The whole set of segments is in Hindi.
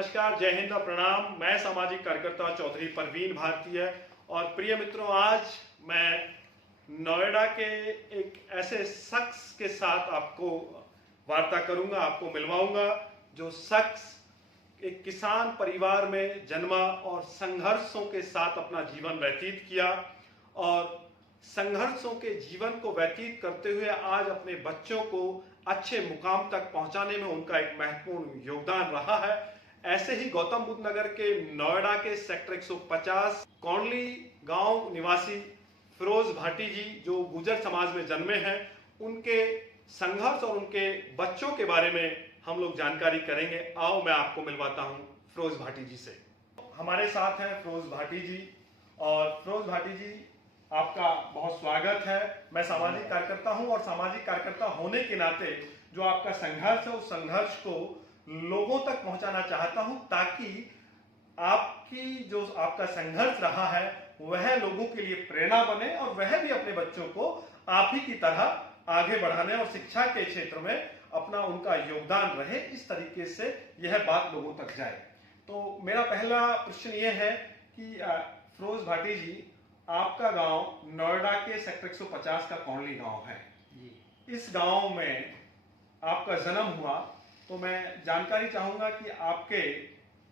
नमस्कार, जय हिंद और प्रणाम। मैं सामाजिक कार्यकर्ता चौधरी परवीन भारतीय और प्रिय मित्रों, आज मैं नोएडा के एक ऐसे शख्स के साथ आपको वार्ता करूंगा, आपको मिलवाऊंगा, जो शख्स एक किसान परिवार में जन्मा और संघर्षों के साथ अपना जीवन व्यतीत किया और संघर्षों के जीवन को व्यतीत करते हुए आज अपने बच्चों को अच्छे मुकाम तक पहुंचाने में उनका एक महत्वपूर्ण योगदान रहा है। ऐसे ही गौतम बुद्ध नगर के नोएडा के सेक्टर 150 कौंडली गांव निवासी फिरोज भाटी जी, जो गुर्जर समाज में जन्मे हैं, उनके संघर्ष और उनके बच्चों के बारे में हम लोग जानकारी करेंगे। आओ मैं आपको मिलवाता हूं फिरोज भाटी जी से। हमारे साथ हैं फिरोज भाटी जी। और फिरोज भाटी जी, आपका बहुत स्वागत है। मैं सामाजिक कार्यकर्ता हूं और सामाजिक कार्यकर्ता होने के नाते जो आपका संघर्ष है, उस संघर्ष को लोगों तक पहुंचाना चाहता हूं, ताकि आपकी जो आपका संघर्ष रहा है वह लोगों के लिए प्रेरणा बने और वह भी अपने बच्चों को आप ही की तरह आगे बढ़ाने और शिक्षा के क्षेत्र में अपना उनका योगदान रहे, इस तरीके से यह बात लोगों तक जाए। तो मेरा पहला प्रश्न यह है कि फिरोज भाटी जी, आपका गांव नोएडा के सेक्टर 150 का कौंडली गांव है। इस गांव में आपका जन्म हुआ, तो मैं जानकारी चाहूंगा कि आपके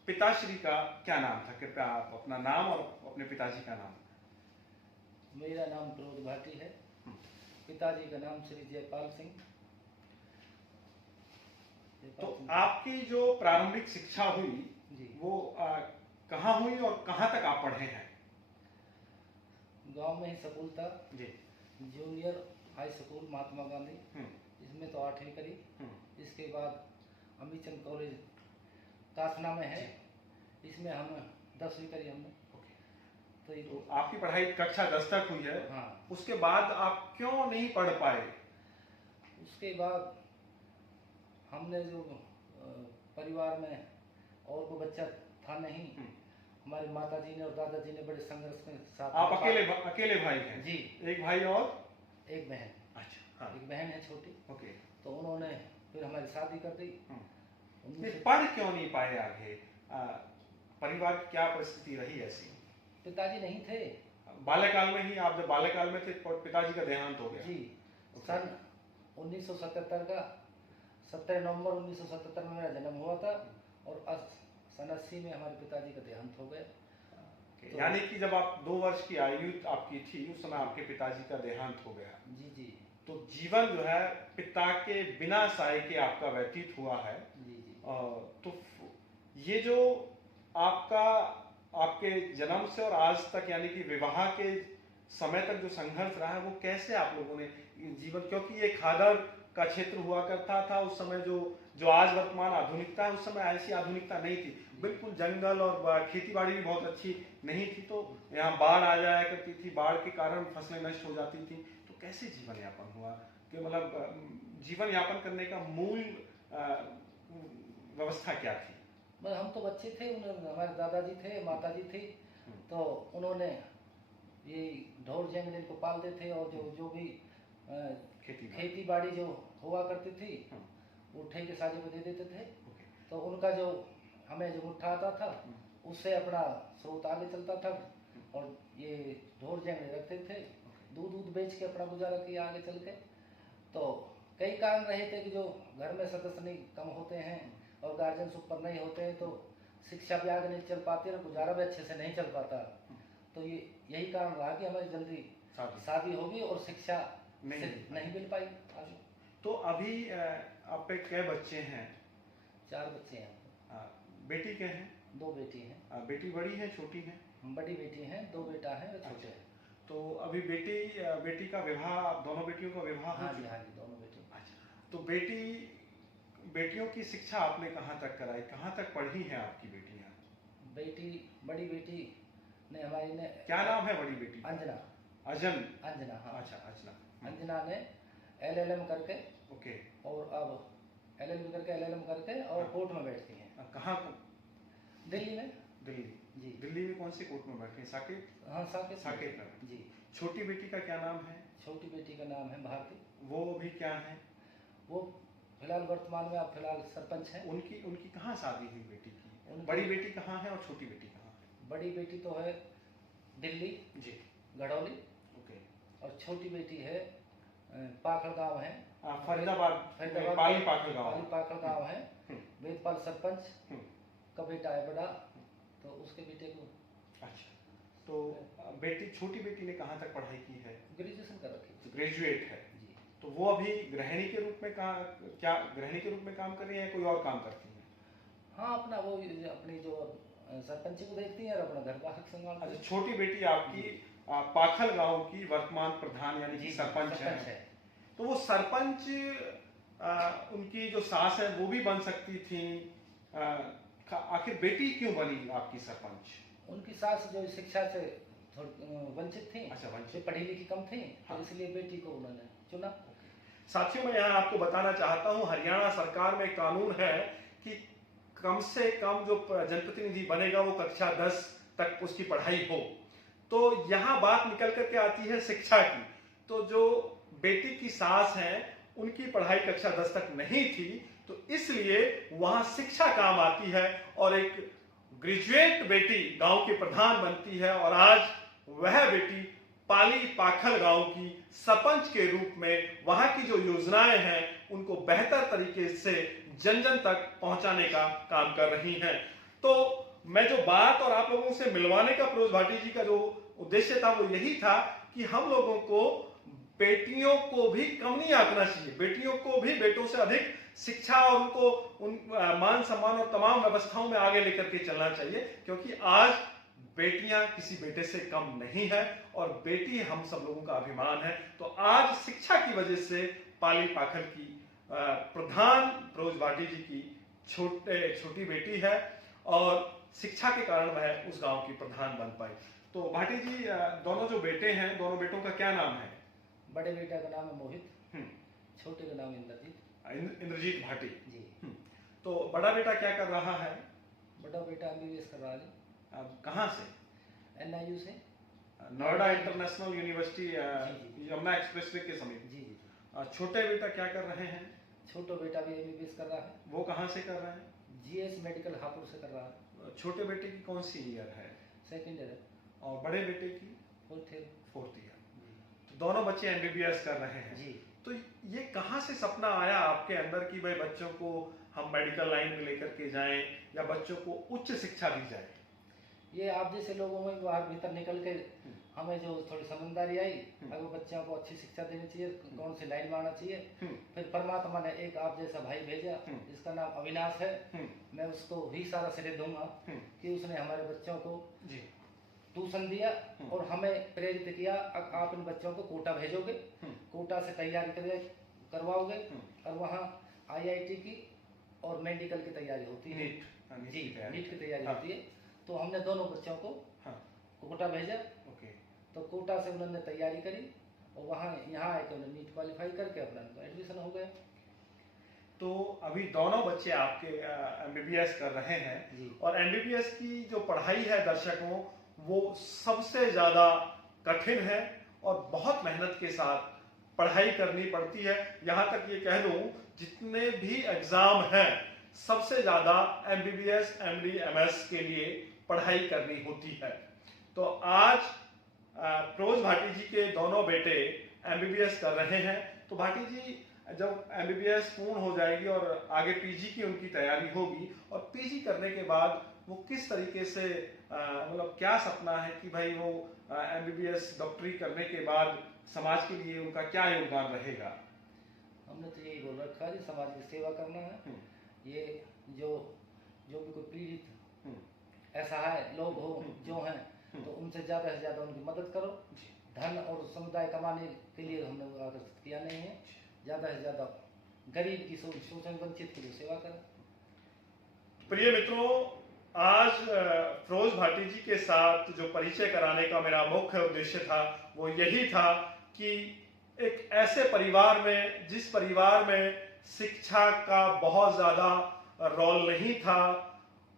पिताश्री का क्या नाम था। कृपया आप अपना नाम और अपने पिताजी का नाम। मेरा नाम फिरोज भाटी है, पिताजी का नाम श्री जयपाल सिंह। तो आपकी जो प्रारंभिक शिक्षा हुई वो कहाँ हुई और कहाँ तक आप पढ़े हैं? गांव में ही स्कूल था जी। Junior high school Mahatma Gandhi, इसमें तो 8वीं करी। इसके बाद अमीचंद कॉलेज कासना में है, इसमें हम 10वीं करी हमने। तो आपकी पढ़ाई कक्षा 10 तक हुई है। हाँ। उसके बाद आप क्यों नहीं पढ़ पाए? उसके बाद हमने जो परिवार में और कोई बच्चा था नहीं, हमारी माताजी ने और दादाजी ने बड़े संघर्ष में साथ। आप अकेले भाई हैं? जी। एक भाई और एक बहन। अच्छा। हाँ। एक बहन है छोटी। ओके। तो उन्होंने फिर हमारी शादी कर दी। पढ़ क्यों नहीं पाए आगे? परिवार की क्या परिस्थिति रही ऐसी? पिताजी नहीं थे। बाल्यकाल में ही, आप जब बाल्यकाल में थे पिताजी का देहांत हो गया? जी। सन 1977 का 17 नवंबर 1977 में मेरा जन्म हुआ था और सन 80 में हमारे पिताजी का देहांत हो गया। तो यानी कि जब आप 2 वर्ष की आयु आपकी थी, उस समय आपके पिताजी का देहांत हो गया। जी जी। तो जीवन जो है पिता के बिना सहाय के आपका व्यतीत हुआ है। जी जी। तो ये जो आपके जन्म से और आज तक, यानी कि विवाह के समय तक जो संघर्ष रहा है, वो कैसे आप लोगों ने जीवन, क्योंकि ये खादर का क्षेत्र हुआ करता था उस समय, जो आज वर्तमान आधुनिकता है, उस समय ऐसी आधुनिकता नहीं थी। बिल्कुल जंगल और खेती बाड़ी भी बहुत अच्छी नहीं थी, तो यहाँ बाढ़ आ जाया करती थी, बाढ़ के कारण फसलें नष्ट हो जाती थी। तो कैसे जीवन यापन हुआ, कि मतलब जीवन यापन करने का मूल व्यवस्था क्या थी? बस हम तो बच्चे थे, हमारे दादाजी थे, माताजी थी, तो उन्होंने ये ढोर जंगल को पालते थे और जो भी खेती बाड़ी जो हुआ करती थी वो ठेके साझे को दे देते थे। तो उनका जो हमें जो मुट्ठा आता था उससे अपना स्रोत आगे चलता था और ये ढोर जंगल रखते थे, दूध बेच के अपना गुजारा किया आगे चल के। तो कई कारण रहे थे कि जो घर में सदस्य नहीं कम होते हैं और गार्जियन ऊपर नहीं होते हैं, तो शिक्षा भी आगे नहीं चल पाती और गुजारा भी अच्छे से नहीं चल पाता। तो यही कारण रहा कि हमारी जल्दी शादी होगी और शिक्षा नहीं मिल पाई आगे। तो अभी आप पे कै बच्चे हैं? 4 बच्चे हैं। बेटी क्या है? 2 बेटी हैं। बेटी बड़ी है छोटी है? बड़ी बेटी है, 2 बेटा है और छोटे हैं। तो अभी बेटी का विवाह, दोनों बेटियों का विवाह? हाँ जी, हाँ जी, दोनों बेटी। अच्छा। तो बेटियों की शिक्षा आपने कहाँ तक कराई, कहाँ तक पढ़ी है आपकी बेटियाँ? बड़ी बेटी ने हमारी ने, क्या नाम है बड़ी बेटी? अंजना। अंजना, हाँ। अच्छा, अंजना ने LLM करके, ओके, और अब LLM करके और कोर्ट में बैठती हैं। कहाँ? दिल्ली में। जी। दिल्ली में कौन से कोर्ट में बैठती हैं? साकेत? हाँ, साकेत में। जी। छोटी बेटी का क्या नाम है? छोटी बेटी का नाम है भारती। वो भी क्या है? वो फिलहाल वर्तमान में आप फिलहाल सरपंच हैं। उनकी कहाँ शादी हुई बेटी की? बड़ी बेटी कहाँ है और छोटी बेटी कहाँ है? बड़ी बेटी तो है दिल्ली जी, गढ़ौली, ओके। और छोटी बेटी है पाखड़ गांव है, फरीदाबाद में पाली पाखड़ गाँव। पाली पाखड़ गांव है, हम्म, वेदपाल सरपंच हम्म, का बेटा है बड़ा, तो उसके बेटे को अच्छा। तो बेटी, छोटी बेटी ने कहाँ तक पढ़ाई की है? ग्रेजुएशन कर रखी तो ग्रेजुएट है। जी। तो वो अभी गृहिणी के रूप में क्या गृहिणी के रूप में काम कर रही है, कोई और काम करती है? हाँ, अपना वो अपनी जो सरपंच को देखती है और अपना घर का हक संभालती है। अच्छा, छोटी बेटी आपकी पाखल गांव की वर्तमान प्रधान यानी कि सरपंच है। तो वो सरपंच उनकी जो सास है वो भी बन सकती थी, आखिर बेटी क्यों बनी आपकी सरपंच? उनकी सास जो शिक्षा से वंचित थी, अच्छा, वंचित। पढ़ी लिखी कम थी, हाँ। तो इसलिए बेटी को उन्होंने चुना। साथियों, मैं यहाँ आपको बताना चाहता हूँ, हरियाणा सरकार में कानून है कि कम से कम जो जनप्रतिनिधि बनेगा वो कक्षा 10 तक उसकी पढ़ाई हो। तो यहाँ बात निकल करके आती है शिक्षा की। तो जो बेटी की सास हैं उनकी पढ़ाई कक्षा 10 तक नहीं थी, तो इसलिए वहां शिक्षा काम आती है और एक ग्रेजुएट बेटी गांव की प्रधान बनती है, और आज वह बेटी पाली पाखल गांव की सरपंच के रूप में वहां की जो योजनाएं हैं उनको बेहतर तरीके से जन जन तक पहुंचाने का काम कर रही हैं। तो मैं जो बात और आप लोगों से मिलवाने का फिरोज भाटी जी का जो उद्देश्य था वो यही था कि हम लोगों को बेटियों को भी कम नहीं आंकना चाहिए, बेटियों को भी बेटों से अधिक शिक्षा और उनको उन मान सम्मान और तमाम व्यवस्थाओं में आगे लेकर के चलना चाहिए, क्योंकि आज बेटियां किसी बेटे से कम नहीं है और बेटी हम सब लोगों का अभिमान है। तो आज शिक्षा की वजह से पाली पाखल की प्रधान फिरोज भाटी जी की छोटी बेटी है और शिक्षा के कारण वह उस गांव की प्रधान बन पाई। तो भाटी जी, दोनों जो बेटे हैं, दोनों बेटों का क्या नाम है? बड़े बेटा का नाम है मोहित, छोटे का नाम इंद्रजीत भाटी जी। तो बड़ा बेटा क्या कर रहा है? बड़ा बेटा MBBS कर रहा है। अब कहाँ से? NIU से, नोएडा इंटरनेशनल यूनिवर्सिटी जी। यमुना एक्सप्रेसवे के समीप। जी। छोटे बेटा क्या कर रहे हैं? छोटा बेटा भी MBBS कर रहा है। वो कहाँ से कर रहे हैं? GS मेडिकल हापुड़ से कर रहा है। छोटे बेटे की कौन सी ईयर है? सेकंड ईयर है। और बड़े बेटे की? Fourth year. तो दोनों बच्चे MBBS कर रहे हैं जी। तो ये कहाँ से सपना आया आपके अंदर कि भाई बच्चों को हम मेडिकल लाइन में लेकर के जाएं या बच्चों को उच्च शिक्षा दी जाए? ये आप जैसे लोगों में बाहर भीतर निकल के हमें जो थोड़ी समझदारी आई, अगर बच्चों को अच्छी शिक्षा देनी चाहिए, कौन सी लाइन में आना चाहिए, फिर परमात्मा ने एक आप जैसा भाई भेजा जिसका नाम अविनाश है। मैं उसको ही सारा श्रेय दूंगा कि उसने हमारे बच्चों को ट्यूशन दिया और हमें प्रेरित किया, आप इन बच्चों को कोटा भेजोगे, कोटा से तैयारी करवाओगे और वहाँ IIT की और मेडिकल की तैयारी होती है, जी नीट की तैयारी होती है। तो हमने दोनों बच्चों को कोटा भेजा। तो कोटा से उन्होंने तैयारी करी और वहाँ यहाँ आए तो उन्होंने नीट क्वालिफाई करके अपना एडमिशन हो गया। तो अभी दोनों बच्चे आपके MBBS कर रहे हैं और MBBS की जो पढ़ाई है दर्शकों, वो सबसे ज्यादा कठिन है और बहुत मेहनत के साथ पढ़ाई करनी पड़ती है। यहाँ तक ये कह लूं, जितने भी एग्जाम हैं सबसे ज्यादा MBBS MD MS के लिए पढ़ाई करनी होती है। तो आज फिरोज भाटी जी के दोनों बेटे MBBS कर रहे हैं। तो भाटी जी, जब MBBS पूर्ण हो जाएगी और आगे PG की उनकी तैयारी होगी और PG करने के बाद वो किस तरीके से मतलब क्या सपना है कि भाई वो MBBS डॉक्टरी करने के बाद समाज के लिए उनका क्या योगदान रहेगा? हमने तो यही बोल रखा है, समाज की सेवा करना है। ये जो भी कोई पीड़ित ऐसा है लोग हो जो हैं, तो उनसे ज्यादा से ज्यादा उनकी मदद करो। धन और समुदाय कमाने के लिए हमने आकर्षित किया नहीं है, ज्यादा से ज्यादा गरीब की शोषण वंचित की सेवा करें। प्रिय मित्रों, आज फिरोज भाटी जी के साथ जो परिचय कराने का मेरा मुख्य उद्देश्य था वो यही था कि एक ऐसे परिवार में, जिस परिवार में शिक्षा का बहुत ज्यादा रोल नहीं था,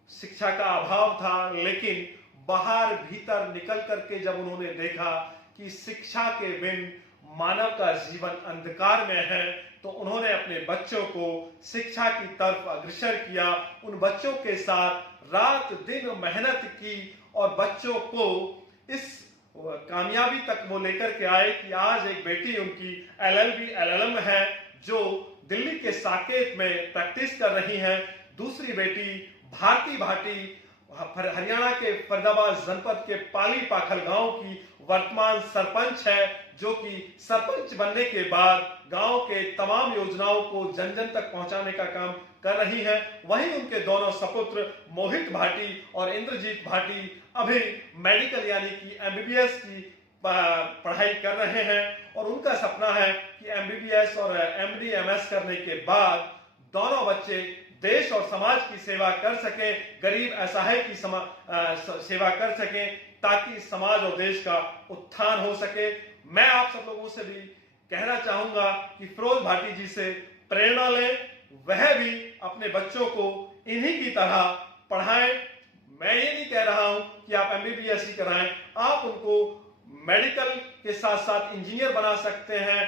शिक्षा का अभाव था, लेकिन बाहर भीतर निकल करके जब उन्होंने देखा कि शिक्षा के बिन मानव का जीवन अंधकार में है, तो उन्होंने अपने बच्चों को शिक्षा की तरफ अग्रसर किया, उन बच्चों के साथ रात दिन मेहनत की और बच्चों को इस कामयाबी तक वो लेकर के आए कि आज एक बेटी उनकी LLB LLM है जो दिल्ली के साकेत में प्रैक्टिस कर रही है। दूसरी बेटी भारती भाटी हरियाणा के फरीदाबाद जनपद के पाली पाखल गांव की वर्तमान सरपंच है, जो कि सरपंच बनने के बाद गांव के तमाम योजनाओं को जन जन तक पहुंचाने का काम कर रही है। वहीं उनके दोनों सपुत्र मोहित भाटी और इंद्रजीत भाटी अभी मेडिकल यानी कि MBBS की पढ़ाई कर रहे हैं और उनका सपना है कि MBBS और MD MS करने के बाद दोनों बच्चे देश और समाज की सेवा कर सकें, गरीब असहाय की सेवा कर सकें, ताकि समाज और देश का उत्थान हो सके। मैं आप सब लोगों से भी कहना चाहूंगा कि फिरोज भाटी जी से प्रेरणा लें, वह भी अपने बच्चों को इन्हीं की तरह पढ़ाएं। मैं ये नहीं कह रहा हूं कि आप MBBS ही कराएं, आप उनको मेडिकल के साथ साथ इंजीनियर बना सकते हैं,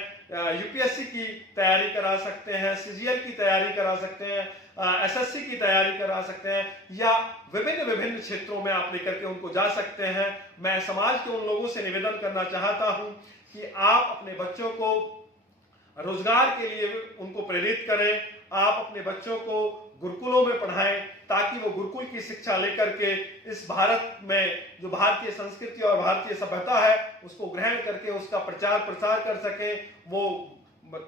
UPSC की तैयारी करा सकते हैं, CGL की तैयारी करा सकते हैं, SSC की तैयारी करा सकते हैं, या विभिन्न विभिन्न क्षेत्रों में आप लेकर के उनको जा सकते हैं। मैं समाज के उन लोगों से निवेदन करना चाहता हूं कि आप अपने बच्चों को रोजगार के लिए उनको प्रेरित करें, आप अपने बच्चों को गुरुकुलों में पढ़ाएं ताकि वो गुरुकुल की शिक्षा लेकर के इस भारत में जो भारतीय संस्कृति और भारतीय सभ्यता है उसको ग्रहण करके उसका प्रचार प्रसार कर सके, वो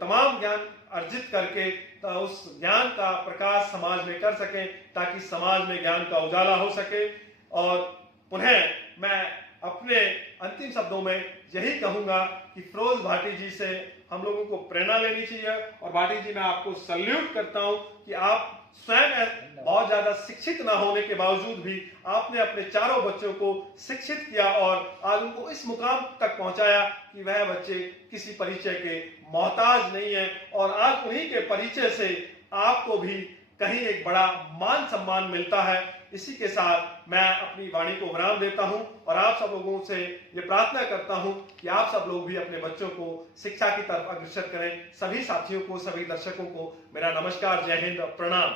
तमाम ज्ञान अर्जित करके उस ज्ञान का प्रकाश समाज में कर सकें ताकि समाज में ज्ञान का उजाला हो सके। और पुनः मैं अपने अंतिम शब्दों में यही कहूंगा कि फिरोज भाटी जी से हम लोगों को प्रेरणा लेनी चाहिए। और भाटी जी, मैं आपको सल्यूट करता हूं कि आप स्वयं बहुत ज्यादा शिक्षित ना होने के बावजूद भी आपने अपने चारों बच्चों को शिक्षित किया और आज उनको इस मुकाम तक पहुंचाया कि वह बच्चे किसी परिचय के मोहताज नहीं है, और आज उन्हीं के परिचय से आपको भी कहीं एक बड़ा मान सम्मान मिलता है। इसी के साथ मैं अपनी वाणी को विराम देता हूं और आप सब लोगों से ये प्रार्थना करता हूं कि आप सब लोग भी अपने बच्चों को शिक्षा की तरफ अग्रसर करें। सभी साथियों को, सभी दर्शकों को मेरा नमस्कार, जय हिंद, प्रणाम।